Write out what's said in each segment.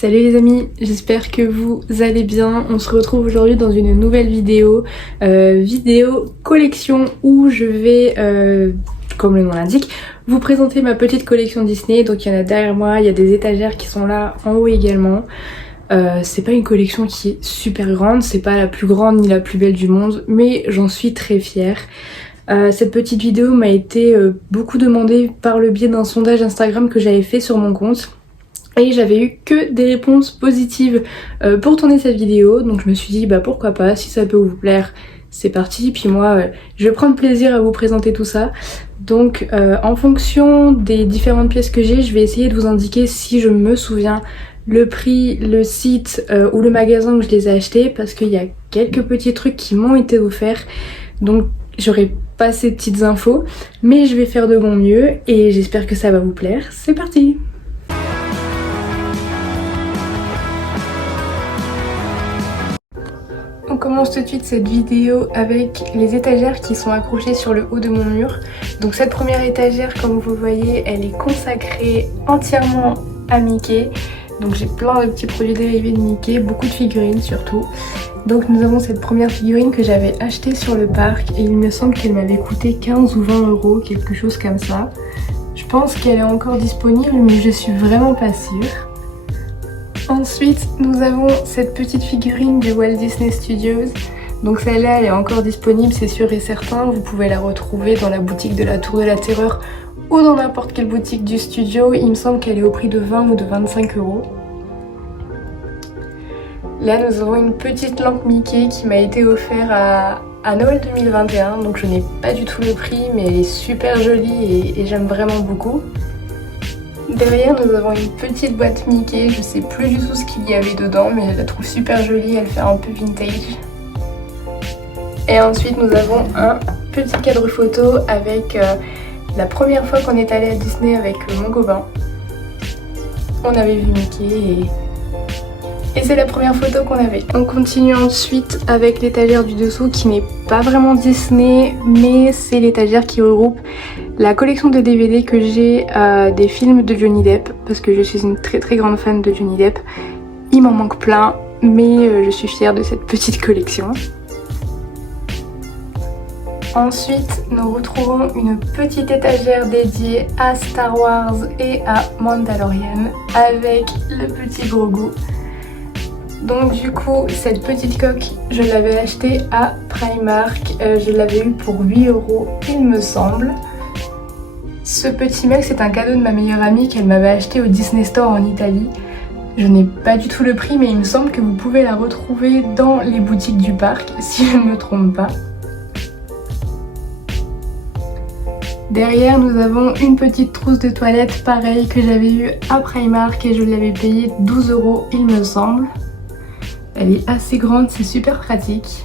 Salut les amis, j'espère que vous allez bien. On se retrouve aujourd'hui dans une nouvelle vidéo, vidéo collection où je vais, comme le nom l'indique, vous présenter ma petite collection Disney. Donc il y en a derrière moi, il y a des étagères qui sont là en haut également. C'est pas une collection qui est super grande, c'est pas la plus grande ni la plus belle du monde, mais j'en suis très fière. Cette petite vidéo m'a été beaucoup demandée par le biais d'un sondage Instagram que j'avais fait sur mon compte. Et j'avais eu que des réponses positives pour tourner cette vidéo, donc je me suis dit bah pourquoi pas, si ça peut vous plaire, c'est parti. Puis moi je vais prendre plaisir à vous présenter tout ça. Donc en fonction des différentes pièces que j'ai, je vais essayer de vous indiquer, si je me souviens, le prix, le site ou le magasin où je les ai achetés, parce qu'il y a quelques petits trucs qui m'ont été offerts, donc j'aurai pas ces petites infos, mais je vais faire de mon mieux et j'espère que ça va vous plaire. C'est parti! On commence tout de suite cette vidéo avec les étagères qui sont accrochées sur le haut de mon mur. Donc cette première étagère, comme vous voyez, elle est consacrée entièrement à Mickey. Donc j'ai plein de petits produits dérivés de Mickey, beaucoup de figurines surtout. Donc nous avons cette première figurine que j'avais achetée sur le parc et il me semble qu'elle m'avait coûté 15 ou 20 euros, quelque chose comme ça. Je pense qu'elle est encore disponible mais je suis vraiment pas sûre. Ensuite, nous avons cette petite figurine du Walt Disney Studios. Donc celle-là, elle est encore disponible, c'est sûr et certain. Vous pouvez la retrouver dans la boutique de la Tour de la Terreur ou dans n'importe quelle boutique du studio. Il me semble qu'elle est au prix de 20 ou de 25 euros. Là, nous avons une petite lampe Mickey qui m'a été offerte à Noël 2021. Donc je n'ai pas du tout le prix, mais elle est super jolie et j'aime vraiment beaucoup. Derrière, nous avons une petite boîte Mickey, je sais plus du tout ce qu'il y avait dedans, mais je la trouve super jolie, elle fait un peu vintage. Et ensuite, nous avons un petit cadre photo avec la première fois qu'on est allé à Disney avec mon copain. On avait vu Mickey et c'est la première photo qu'on avait. On continue ensuite avec l'étagère du dessous qui n'est pas vraiment Disney, mais c'est l'étagère qui regroupe la collection de DVD que j'ai des films de Johnny Depp, parce que je suis une très grande fan de Johnny Depp. Il m'en manque plein, mais je suis fière de cette petite collection. Ensuite, nous retrouvons une petite étagère dédiée à Star Wars et à Mandalorian avec le petit Grogu. Donc du coup, cette petite coque, je l'avais achetée à Primark, je l'avais eu pour 8 euros il me semble. Ce petit mug, c'est un cadeau de ma meilleure amie qu'elle m'avait acheté au Disney Store en Italie. Je n'ai pas du tout le prix, mais il me semble que vous pouvez la retrouver dans les boutiques du parc, si je ne me trompe pas. Derrière, nous avons une petite trousse de toilette, pareil, que j'avais eue à Primark et je l'avais payée 12 euros il me semble. Elle est assez grande, c'est super pratique.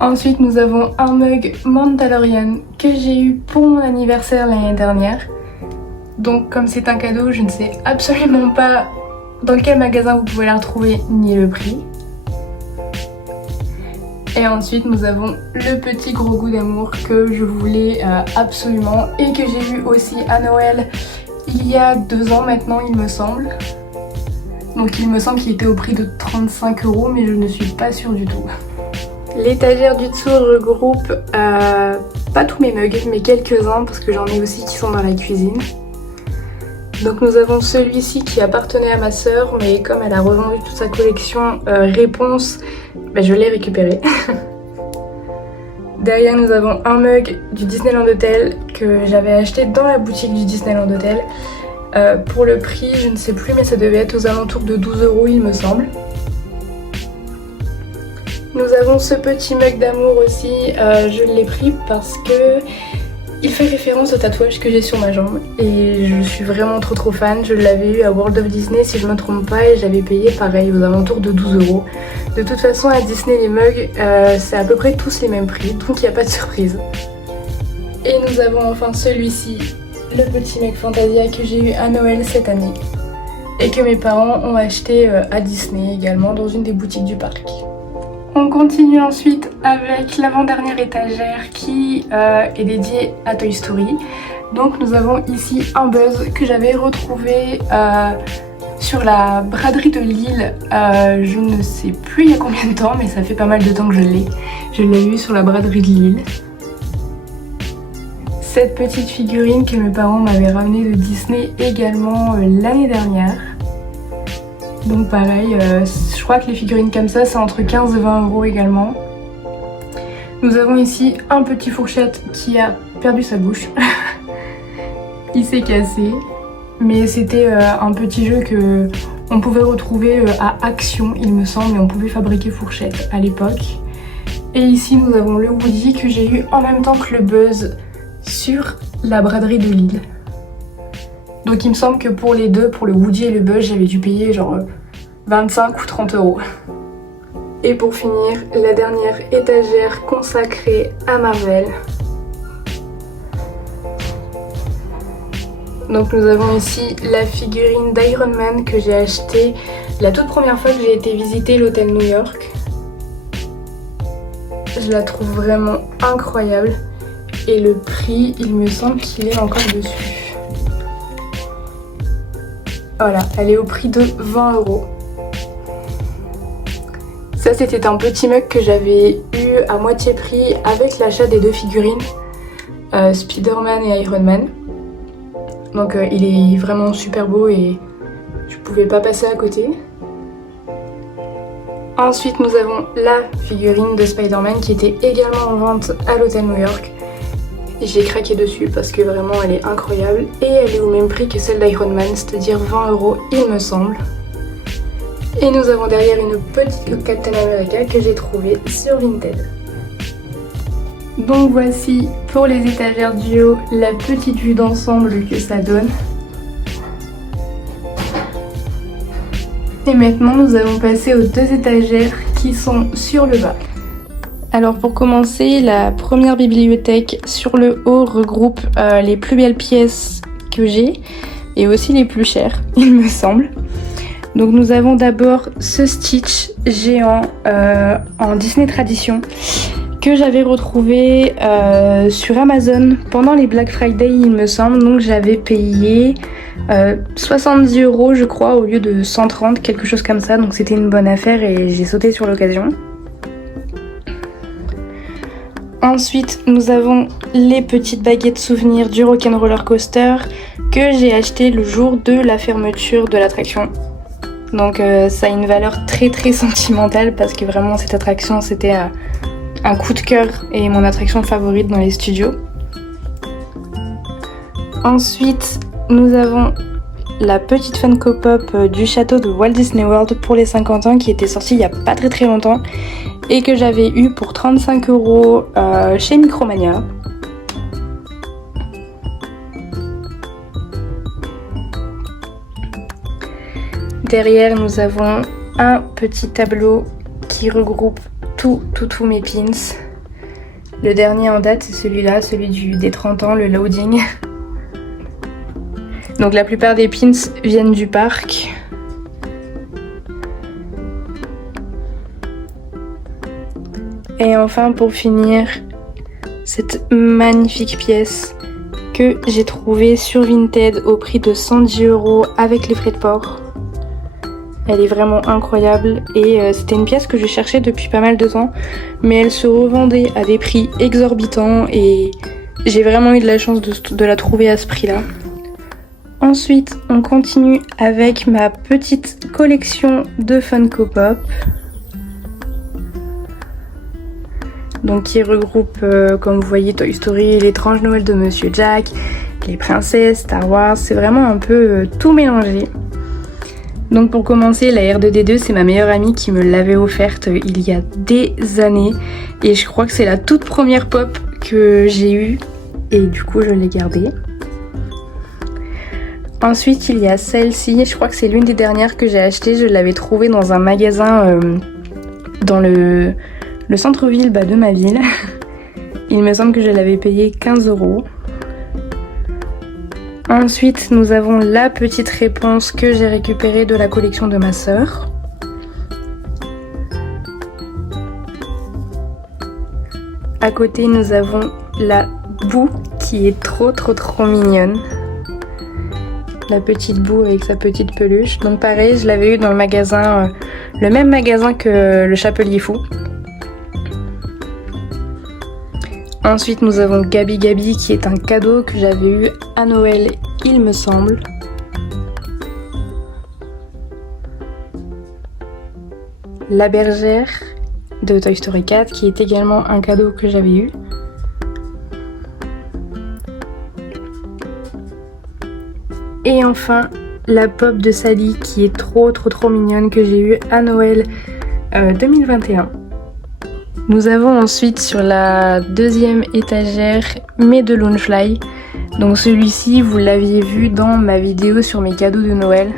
Ensuite, nous avons un mug Mandalorian que j'ai eu pour mon anniversaire l'année dernière. Donc comme c'est un cadeau, je ne sais absolument pas dans quel magasin vous pouvez la retrouver ni le prix. Et ensuite, nous avons le petit Grogu d'amour que je voulais absolument et que j'ai eu aussi à Noël il y a 2 ans maintenant, il me semble. Donc il me semble qu'il était au prix de 35 euros, mais je ne suis pas sûre du tout. L'étagère du dessous regroupe pas tous mes mugs, mais quelques-uns, parce que j'en ai aussi qui sont dans la cuisine. Donc nous avons celui-ci qui appartenait à ma sœur, mais comme elle a revendu toute sa collection réponse, je l'ai récupéré. Derrière, nous avons un mug du Disneyland Hotel que j'avais acheté dans la boutique du Disneyland Hotel. Pour le prix, je ne sais plus, mais ça devait être aux alentours de 12 euros il me semble. Nous avons ce petit mug d'amour aussi, je l'ai pris parce que il fait référence au tatouage que j'ai sur ma jambe et je suis vraiment trop fan. Je l'avais eu à World of Disney si je me trompe pas et j'avais payé pareil aux alentours de 12 euros. De toute façon à Disney les mugs c'est à peu près tous les mêmes prix, donc il n'y a pas de surprise. Et nous avons enfin celui-ci, le petit mug Fantasia que j'ai eu à Noël cette année et que mes parents ont acheté à Disney également dans une des boutiques du parc. On continue ensuite avec l'avant-dernière étagère qui est dédiée à Toy Story. Donc nous avons ici un Buzz que j'avais retrouvé sur la braderie de Lille, je ne sais plus il y a combien de temps, mais ça fait pas mal de temps que je l'ai. Je l'ai eu sur la braderie de Lille. Cette petite figurine que mes parents m'avaient ramenée de Disney également l'année dernière. Donc pareil, je crois que les figurines comme ça, c'est entre 15 et 20 € également. Nous avons ici un petit fourchette qui a perdu sa bouche. Il s'est cassé. Mais c'était un petit jeu que on pouvait retrouver à Action, il me semble, et on pouvait fabriquer fourchette à l'époque. Et ici, nous avons le Woody que j'ai eu en même temps que le Buzz sur la braderie de Lille. Donc il me semble que pour les deux, pour le Woody et le Buzz, j'avais dû payer genre 25 ou 30 €. Et pour finir, la dernière étagère consacrée à Marvel. Donc nous avons ici la figurine d'Iron Man que j'ai achetée la toute première fois que j'ai été visiter l'hôtel New York. Je la trouve vraiment incroyable et le prix, il me semble qu'il est encore dessus. Voilà, elle est au prix de 20 €. Ça c'était un petit mug que j'avais eu à moitié prix avec l'achat des deux figurines, Spider-Man et Iron Man. Donc il est vraiment super beau et je pouvais pas passer à côté. Ensuite nous avons la figurine de Spider-Man qui était également en vente à l'hôtel New York. Et j'ai craqué dessus parce que vraiment elle est incroyable et elle est au même prix que celle d'Iron Man, c'est-à-dire 20 € il me semble. Et nous avons derrière une petite Captain America que j'ai trouvée sur Vinted. Donc voici pour les étagères du haut la petite vue d'ensemble que ça donne. Et maintenant nous allons passer aux deux étagères qui sont sur le bas. Alors pour commencer, la première bibliothèque sur le haut regroupe les plus belles pièces que j'ai et aussi les plus chères, il me semble. Donc nous avons d'abord ce Stitch géant en Disney Tradition que j'avais retrouvé sur Amazon pendant les Black Friday il me semble. Donc j'avais payé 70 € je crois au lieu de 130, quelque chose comme ça. Donc c'était une bonne affaire et j'ai sauté sur l'occasion. Ensuite nous avons les petites baguettes souvenirs du Rock'n'Roller Coaster que j'ai acheté le jour de la fermeture de l'attraction. Donc ça a une valeur très très sentimentale parce que vraiment cette attraction c'était un coup de cœur et mon attraction favorite dans les studios. Ensuite nous avons la petite Funko Pop du château de Walt Disney World pour les 50 ans qui était sortie il y a pas très très longtemps et que j'avais eu pour 35 € chez Micromania. Derrière nous avons un petit tableau qui regroupe tous mes pins. Le dernier en date c'est celui-là, celui des 30 ans, le loading. Donc la plupart des pins viennent du parc. Et enfin pour finir, cette magnifique pièce que j'ai trouvée sur Vinted au prix de 110 € avec les frais de port. Elle est vraiment incroyable et c'était une pièce que je cherchais depuis pas mal de temps, mais elle se revendait à des prix exorbitants et j'ai vraiment eu de la chance de la trouver à ce prix-là. Ensuite, on continue avec ma petite collection de Funko Pop. Donc qui regroupe, comme vous voyez, Toy Story, l'étrange Noël de Monsieur Jack, les princesses, Star Wars, c'est vraiment un peu tout mélangé. Donc pour commencer, la R2D2 c'est ma meilleure amie qui me l'avait offerte il y a des années et je crois que c'est la toute première pop que j'ai eue et du coup je l'ai gardée. Ensuite il y a celle-ci, je crois que c'est l'une des dernières que j'ai achetées, je l'avais trouvée dans un magasin dans le centre-ville de ma ville. Il me semble que je l'avais payé 15 €. Ensuite, nous avons la petite réponse que j'ai récupérée de la collection de ma sœur. À côté, nous avons la boue qui est trop mignonne. la petite boue avec sa petite peluche. Donc pareil, je l'avais eu dans le magasin, le même magasin que le Chapelier Fou. Ensuite nous avons Gabi Gabi qui est un cadeau que j'avais eu à Noël il me semble. La bergère de Toy Story 4 qui est également un cadeau que j'avais eu. Et enfin la pop de Sally qui est trop mignonne que j'ai eu à Noël 2021. Nous avons ensuite sur la deuxième étagère mes deux Loungefly. Donc celui-ci vous l'aviez vu dans ma vidéo sur mes cadeaux de Noël.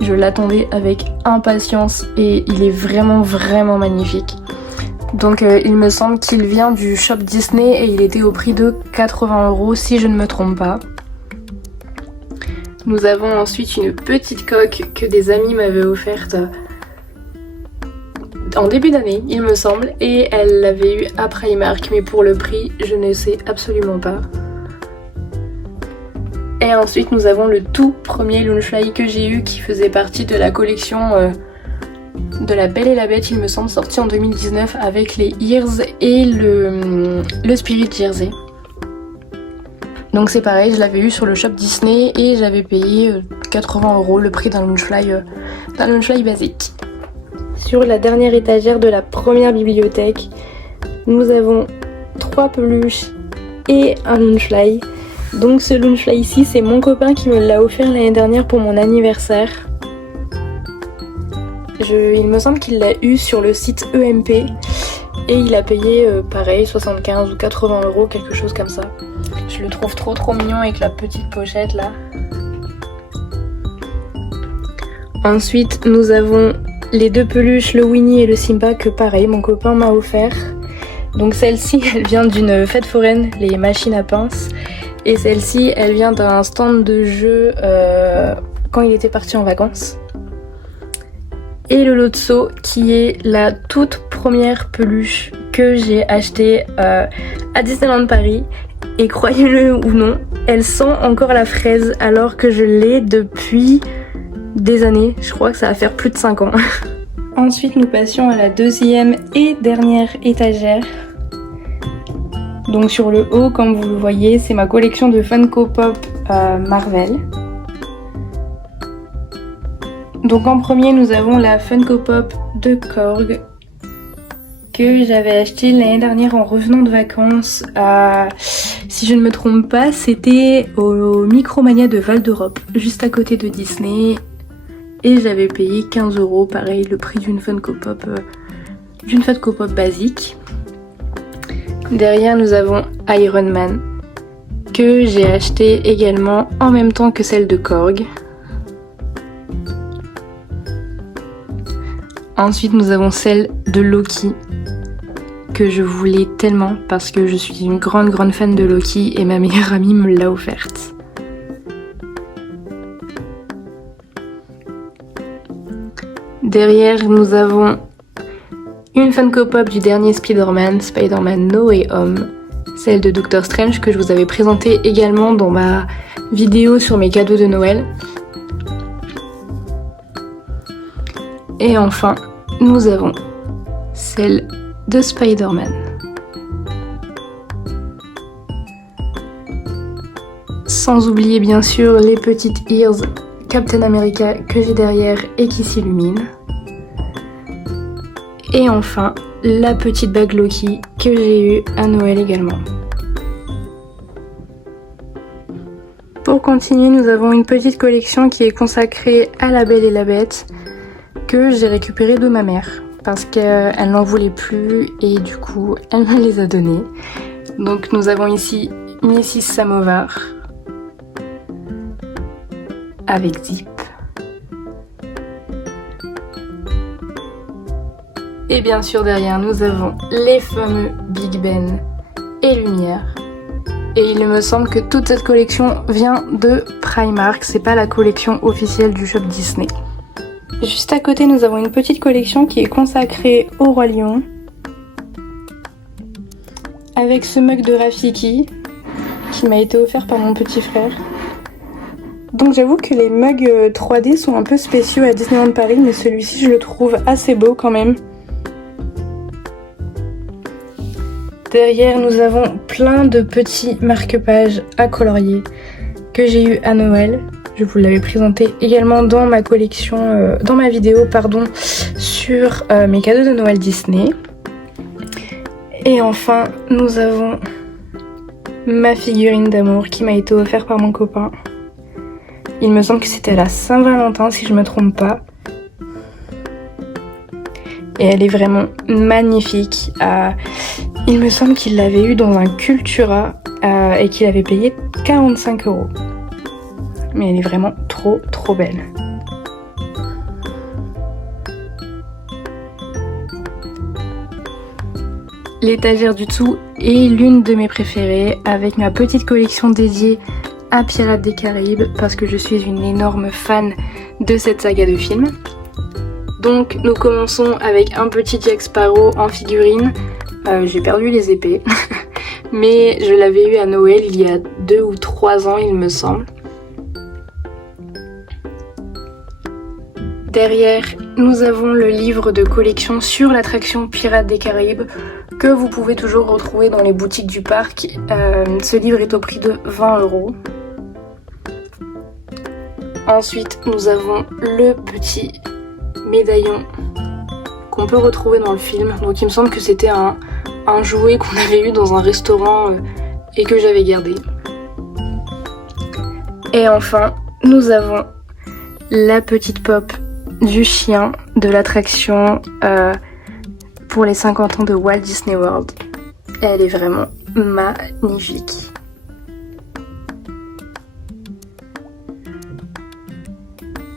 Je l'attendais avec impatience et il est vraiment magnifique. Donc il me semble qu'il vient du shop Disney et il était au prix de 80 € si je ne me trompe pas. Nous avons ensuite une petite coque que des amis m'avaient offerte en début d'année il me semble et elle l'avait eu à Primark mais pour le prix je ne sais absolument pas. Et ensuite nous avons le tout premier Loungefly que j'ai eu qui faisait partie de la collection de La Belle et la Bête il me semble, sorti en 2019 avec les Ears et le Spirit Jersey. Donc c'est pareil, je l'avais eu sur le shop Disney et j'avais payé 80 € le prix d'un Loungefly basique. Sur la dernière étagère de la première bibliothèque, nous avons 3 peluches et un Loungefly. Donc ce Loungefly ici, c'est mon copain qui me l'a offert l'année dernière pour mon anniversaire. Il me semble qu'il l'a eu sur le site EMP et il a payé pareil 75 ou 80 €, quelque chose comme ça. Je le trouve trop mignon avec la petite pochette là. Ensuite nous avons les deux peluches, le Winnie et le Simba, que pareil mon copain m'a offert. Donc celle-ci elle vient d'une fête foraine, les machines à pince. Et celle-ci elle vient d'un stand de jeu quand il était parti en vacances. Et le Lotso qui est la toute première peluche que j'ai achetée à Disneyland Paris. Et croyez-le ou non, elle sent encore la fraise alors que je l'ai depuis des années. Je crois que ça va faire plus de 5 ans. Ensuite nous passions à la deuxième et dernière étagère. Donc sur le haut, comme vous le voyez, c'est ma collection de Funko Pop Marvel. Donc en premier nous avons la Funko Pop de Korg que j'avais acheté l'année dernière en revenant de vacances. Si je ne me trompe pas, c'était au Micromania de Val d'Europe, juste à côté de Disney. Et j'avais payé 15 €, pareil, le prix d'une Funko Pop basique. Derrière nous avons Iron Man que j'ai acheté également en même temps que celle de Korg. Ensuite nous avons celle de Loki que je voulais tellement parce que je suis une grande fan de Loki et ma meilleure amie me l'a offerte. Derrière nous avons une Funko Pop du dernier Spider-Man No Way Home, celle de Doctor Strange que je vous avais présentée également dans ma vidéo sur mes cadeaux de Noël. Et enfin, nous avons celle de Spider-Man. Sans oublier bien sûr les petites ears Captain America que j'ai derrière et qui s'illuminent. Et enfin, la petite bague Loki que j'ai eue à Noël également. Pour continuer, nous avons une petite collection qui est consacrée à La Belle et la Bête que j'ai récupérée de ma mère parce qu'elle n'en voulait plus et du coup elle me les a donnés. Donc nous avons ici Mrs Samovar avec zip. Et bien sûr derrière nous avons les fameux Big Ben et Lumière. Et il me semble que toute cette collection vient de Primark, c'est pas la collection officielle du shop Disney. Juste à côté nous avons une petite collection qui est consacrée au Roi Lion. Avec ce mug de Rafiki qui m'a été offert par mon petit frère. Donc j'avoue que les mugs 3D sont un peu spéciaux à Disneyland Paris, mais celui-ci je le trouve assez beau quand même. Derrière nous avons plein de petits marque-pages à colorier que j'ai eu à Noël. Je vous l'avais présenté également dans ma collection, dans ma vidéo pardon, sur mes cadeaux de Noël Disney. Et enfin nous avons ma figurine d'amour qui m'a été offerte par mon copain. Il me semble que c'était à la Saint-Valentin si je me trompe pas. Et elle est vraiment magnifique. Il me semble qu'il l'avait eu dans un Cultura et qu'il avait payé 45 €. Mais elle est vraiment trop belle. L'étagère du dessous est l'une de mes préférées avec ma petite collection dédiée à Pirates des Caraïbes parce que je suis une énorme fan de cette saga de films. Donc nous commençons avec un petit Jack Sparrow en figurine. J'ai perdu les épées, mais je l'avais eu à Noël il y a 2 ou 3 ans il me semble. Derrière, nous avons le livre de collection sur l'attraction Pirates des Caraïbes que vous pouvez toujours retrouver dans les boutiques du parc. Ce livre est au prix de 20 €. Ensuite, nous avons le petit médaillon qu'on peut retrouver dans le film. Donc il me semble que c'était un jouet qu'on avait eu dans un restaurant et que j'avais gardé. Et enfin, nous avons la petite pop du chien de l'attraction pour les 50 ans de Walt Disney World. Elle est vraiment magnifique.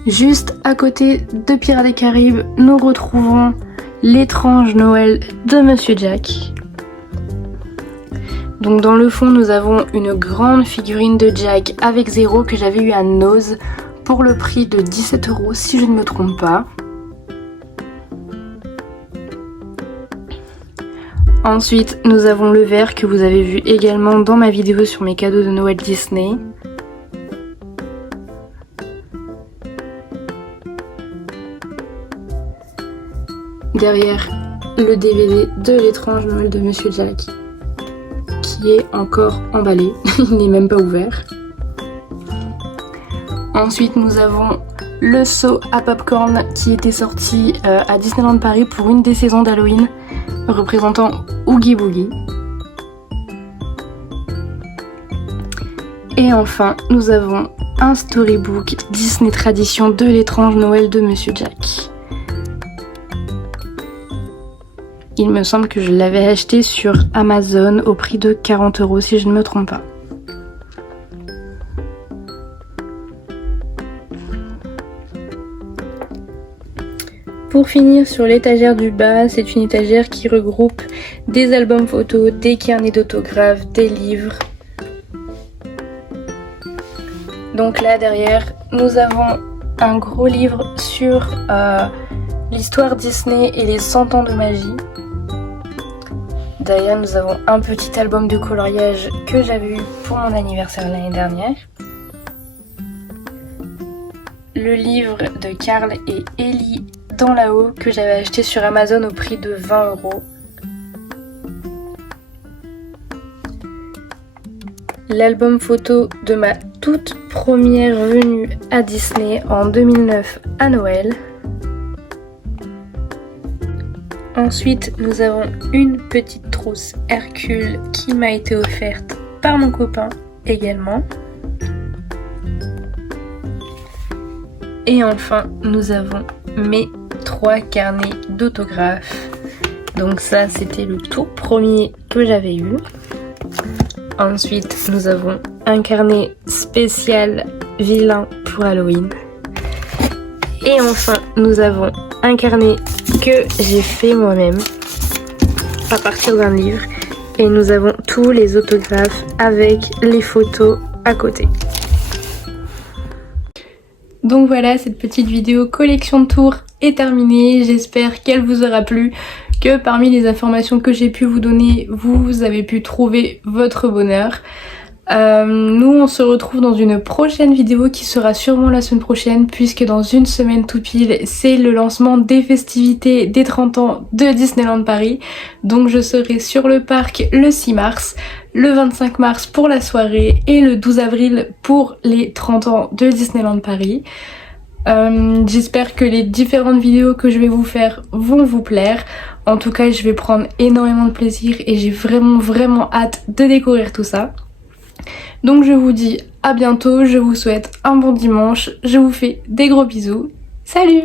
Juste à côté de Pirates des Caraïbes, nous retrouvons l'étrange Noël de Monsieur Jack. Donc dans le fond, nous avons une grande figurine de Jack avec Zéro que j'avais eu à Nose pour le prix de 17 € si je ne me trompe pas. Ensuite, nous avons le verre que vous avez vu également dans ma vidéo sur mes cadeaux de Noël Disney. Derrière, le DVD de l'étrange Noël de Monsieur Jack qui est encore emballé, il n'est même pas ouvert. Ensuite, nous avons le seau à popcorn qui était sorti à Disneyland Paris pour une des saisons d'Halloween, représentant Oogie Boogie. Et enfin, nous avons un storybook Disney Tradition de l'étrange Noël de Monsieur Jack. Il me semble que je l'avais acheté sur Amazon au prix de 40 € si je ne me trompe pas. Pour finir, sur l'étagère du bas, c'est une étagère qui regroupe des albums photos, des carnets d'autographes, des livres. Donc là derrière, nous avons un gros livre sur l'histoire Disney et les 100 ans de magie. Derrière, nous avons un petit album de coloriage que j'avais eu pour mon anniversaire l'année dernière. Le livre de Carl et Ellie dans la haut que j'avais acheté sur Amazon au prix de 20 €. L'album photo de ma toute première venue à Disney en 2009 à Noël. Ensuite, nous avons une petite trousse Hercule qui m'a été offerte par mon copain également. Et enfin, nous avons mes 3 carnets d'autographes. Donc ça, c'était le tout premier que j'avais eu. Ensuite, nous avons un carnet spécial vilain pour Halloween. Et enfin, nous avons un carnet que j'ai fait moi-même à partir d'un livre. Et nous avons tous les autographes avec les photos à côté. Donc voilà, cette petite vidéo collection de tours est terminée. J'espère qu'elle vous aura plu, que parmi les informations que j'ai pu vous donner, vous avez pu trouver votre bonheur. Nous on se retrouve dans une prochaine vidéo qui sera sûrement la semaine prochaine, puisque dans une semaine tout pile c'est le lancement des festivités des 30 ans de Disneyland Paris. Donc je serai sur le parc le 6 mars, le 25 mars pour la soirée et le 12 avril pour les 30 ans de Disneyland Paris. J'espère que les différentes vidéos que je vais vous faire vont vous plaire. En tout cas je vais prendre énormément de plaisir et j'ai vraiment hâte de découvrir tout ça. Donc je vous dis à bientôt, je vous souhaite un bon dimanche, je vous fais des gros bisous, salut!